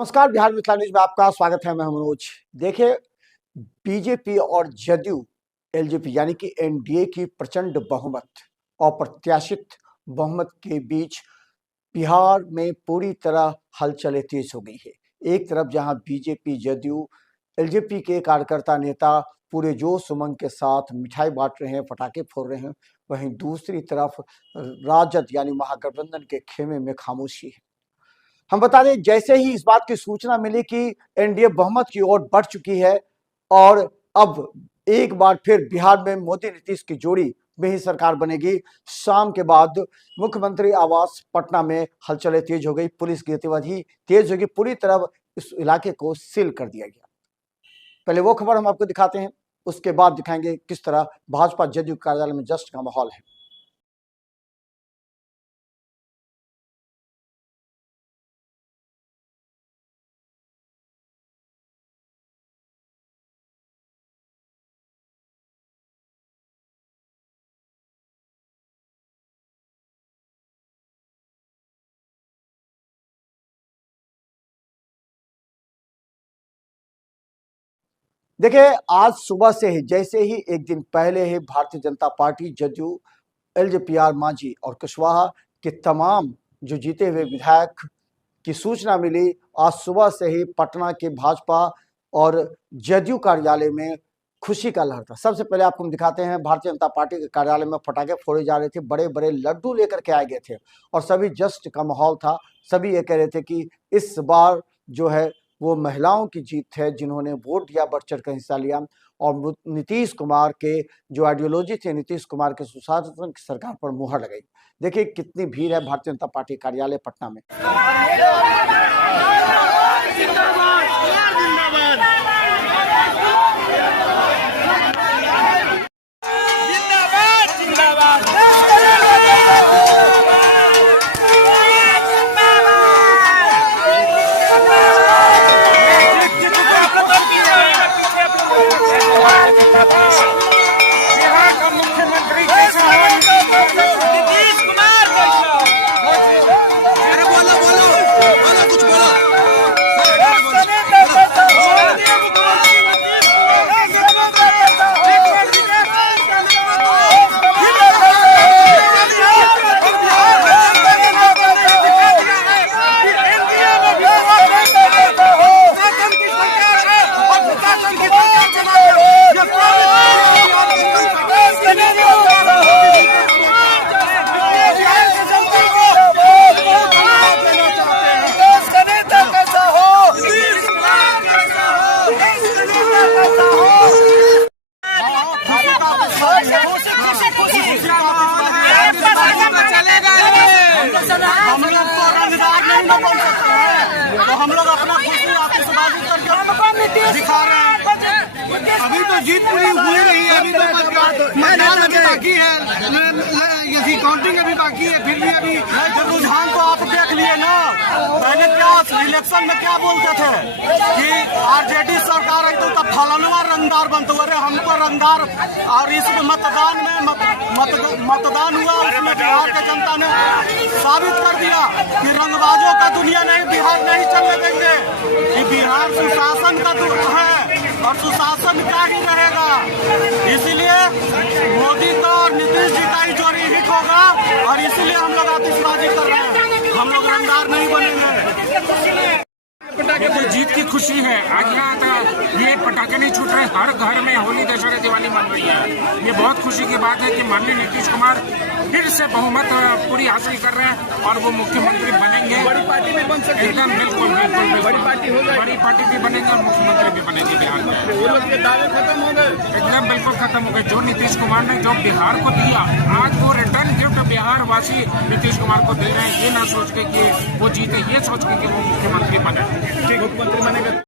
नमस्कार, बिहार मिथिला न्यूज में आपका स्वागत है। मैं मनोज। देखिए, बीजेपी और जदयू एलजेपी यानी कि एनडीए की प्रचंड बहुमत, अप्रत्याशित बहुमत के बीच बिहार में पूरी तरह हलचलें तेज हो गई है। एक तरफ जहां बीजेपी जदयू एलजेपी के कार्यकर्ता नेता पूरे जोश उमंग के साथ मिठाई बांट रहे हैं, पटाखे फोड़ रहे हैं, वहीं दूसरी तरफ राजद यानी महागठबंधन के खेमे में खामोशी है। हम बता दें, जैसे ही इस बात की सूचना मिली कि एनडीए बहुमत की ओर बढ़ चुकी है और अब एक बार फिर बिहार में मोदी नीतीश की जोड़ी में ही सरकार बनेगी, शाम के बाद मुख्यमंत्री आवास पटना में हलचलें तेज हो गई, पुलिस की गतिविधि तेज हो गई, पूरी तरह इस इलाके को सील कर दिया गया। पहले वो खबर हम आपको दिखाते हैं, उसके बाद दिखाएंगे किस तरह भाजपा जदयू कार्यालय में जश्न का माहौल है। देखिए, आज सुबह से ही, जैसे ही एक दिन पहले ही भारतीय जनता पार्टी जदयू एलजेपीआर मांझी और कुशवाहा के तमाम जो जीते हुए विधायक की सूचना मिली, आज सुबह से ही पटना के भाजपा और जदयू कार्यालय में खुशी का लहर था। सबसे पहले आपको हम दिखाते हैं, भारतीय जनता पार्टी के कार्यालय में पटाखे फोड़े जा रहे थे, बड़े बड़े लड्डू लेकर के आए गए थे और सभी जश्न का माहौल था। सभी ये कह रहे थे कि इस बार जो है वो महिलाओं की जीत है, जिन्होंने वोट दिया, बढ़ चढ़ कर हिस्सा लिया और नीतीश कुमार के जो आइडियोलॉजी थे, नीतीश कुमार के सुशासन की सरकार पर मुहर लगाई। देखिए कितनी भीड़ है भारतीय जनता पार्टी कार्यालय पटना में। बिहार का मुख्यमंत्री कैसा है? नीतीश कुमार। अरे बोलो बोलो बोलो, कुछ बोलो। हम लोग को रंगदार नहीं ना बोल सकते हैं, तो हम लोग अपना खुशी आतिशबाजी करके दिखा रहे हैं। अभी तो जीत पूरी हुई नहीं है, अभी तो मैदान अभी बाकी है, यही काउंटिंग अभी बाकी है। फिर भी अभी रुझान तो आप देख लिए ना। पहले क्या इलेक्शन में क्या बोलते थे कि आरजेडी सरकार आई तो तब फलाना रंगदार बनते, अरे हमको रंगदार। और इस मतदान में मतदान हुआ, उसमें बिहार के जनता ने साबित कर दिया कि रंगबाजों का दुनिया नहीं, बिहार नहीं चलने देंगे, कि बिहार सुशासन का दुर्ग है और सुशासन क्या ही रहेगा। इसीलिए मोदी का और नीतीश जी का ही जोड़ी हिट होगा और इसीलिए हम लोग आतिशबाजी कर रहे हैं, हम लोग रंगदार नहीं बनेंगे। देखो, जीत की खुशी है। आज यहाँ ये पटाखे नहीं छूट रहे, हर घर में होली, दशहरा, दिवाली मन रही है। ये बहुत खुशी की बात है कि माननीय नीतीश कुमार फिर से बहुमत पूरी हासिल कर रहे हैं और वो मुख्यमंत्री बनेंगे। बड़ी पार्टी भी बन सकती है। एकदम बिल्कुल बिल्कुल बड़ी पार्टी हो गई, बड़ी पार्टी भी बनेगी और मुख्यमंत्री भी बनेगी बिहार में। वो लोग के दावे खत्म हो गए, एकदम बिल्कुल खत्म हो गए। जो नीतीश कुमार ने जो बिहार को दिया, आज वो रिटर्न गिफ्ट बिहार वासी नीतीश कुमार को दे रहे हैं। ये ना सोच के कि वो जीते, ये सोच के कि वो मुख्यमंत्री बने। मुख्यमंत्री बनेगा।